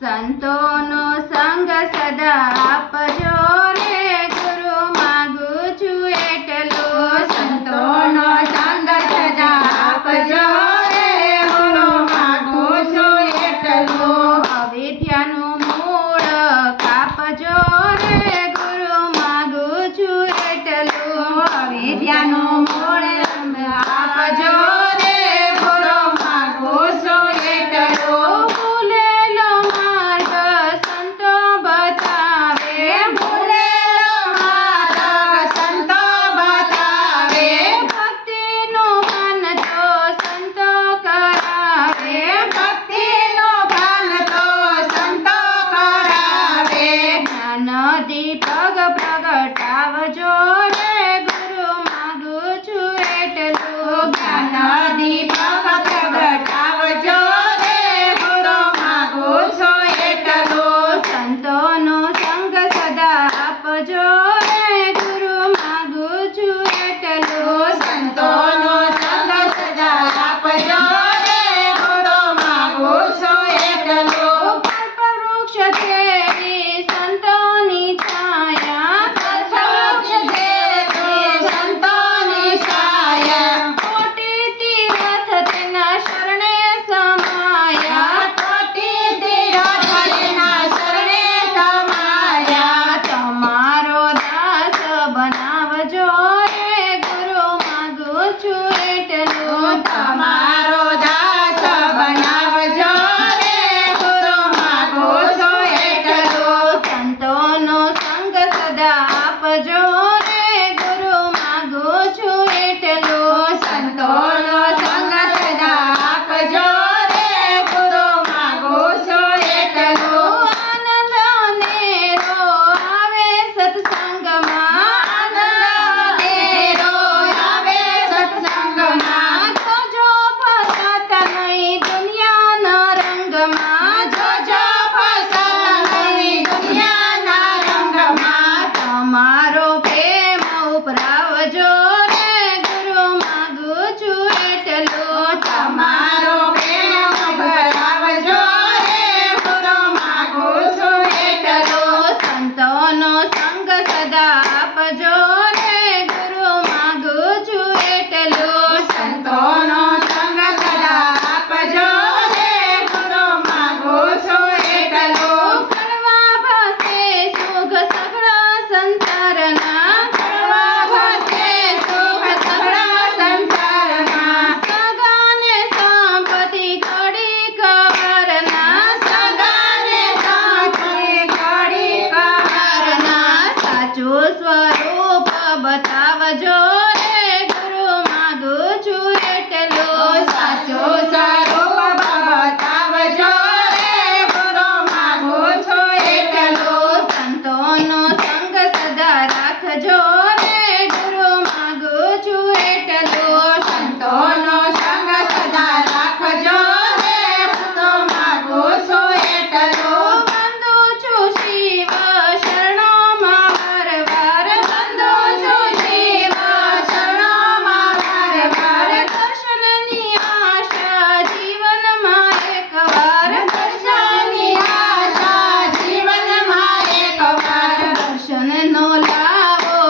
સંતોનો સંગ સદા આપજો રે ગુરુ માગું છું એટલું. સંતોનો સંગ સદા આપજો રે ગુરુ માગું છું એટલું. અવિદ્યાનું મૂળ કાપજો રે ગુરુ માગું છું એટલું. અવિદ્યાનું મૂળ આપજો રે ગુરુ માગું છું એટલું. ભૂલેલો માર્ગ સંતો બતાવે, ભૂલેલો માર્ગ સંતો બતાવે. ભક્તિનું ભાન તો સંતો કરાવે. ભક્તિનું ભાન તો સંતો કરાવે. જ્ઞાન દીપક પ્રગટાવજો રે ગુરુ માગું છું એટલું. જ્ઞાન દીપક પ્રગટાવજો રે ગુરુ માગું છું એટલું. સંતોનો સંગ સદા આપજો રે ગુરુ માગું છું એટલું. સંતોનો સંગ સદા આપજો રે ગુરુ માગું છું એટલું. કલ્પ વૃક્ષ તેરી સંતોની છાયા, કલ્પવૃક્ષ તેરી સંતોની છાયા. કોટી તીરથ તેના શરણે સમાયા. કોટી તીરથ તેના શરણે સમાયા. તમારો દાસ બનાવજો રે ગુરુ માગું છું એટલું. તમારો દાસ બનાવજો રે ગુરુ માગું છું એટલું. સંતોનો સંગ સદા આપજો રે ગુરુ માગું છું એટલું. સંતોનો સંગ સદા આપજો રે ગુરુ માગું છું એટલું. આનંદ અનેરો આવે સત્સંગમાં, અનેરો આવે સત્સંગમાં. જોજો ફસાતા નહીં દુનિયાના રંગમાં. જોજો ફસાતા નહીં દુનિયાના રંગમાં. તમારો પ્રેમ ઉપરાવજો રે ગુરુ માગું છું એટલું. તમારો પ્રેમ ભરાવજો રે ગુરુ માગું છું એટલું. સંતોનો સંગ સદા આપજો રે ગુરુ માગું છું એટલું. સંતોનો સંગ સદા આપજો રે ગુરુ માગું છું એટલું. કડવા ભાષે સુખ સઘળા સંસારના, કડવા ભાષે સુખ સઘળા સંસારમાં. સગાને સંપત્તિ કડી કવારના, સગાને સંપત્તિ કડી કવારના. સાચું સ્વરૂપ બતાવજો રે ગુરુ માગું છું એટલું. સાચું સ્વરૂપ બતાવજો રે ગુરુ માગું છું એટલું. સંતોનો સંગ સદા રાખજો રે ગુરુ માગું છું એટલું. સંતોનો સંગ સદા રાખજો રે ગુરુ માગું છું એટલું. બંધુ છું શિવ શરણોમાં વારવાર, બંધુ છું શિવ શરણોમાં વારવાર. દર્શનની આશા જીવનમાં એકવાર, દર્શનની આશા જીવનમાં એકવાર. દર્શનનો લાવો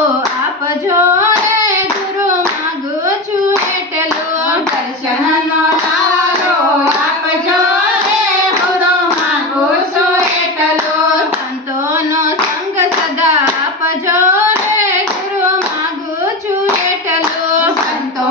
આપજો રે ગુરુ માગું છું એટલું. દર્શનનો લાલો આપજો રે ગુરુ માગું છું એટલું. સંતોનો સંગ સદા આપજો રે ગુરુ માગું છું એટલું. સંતો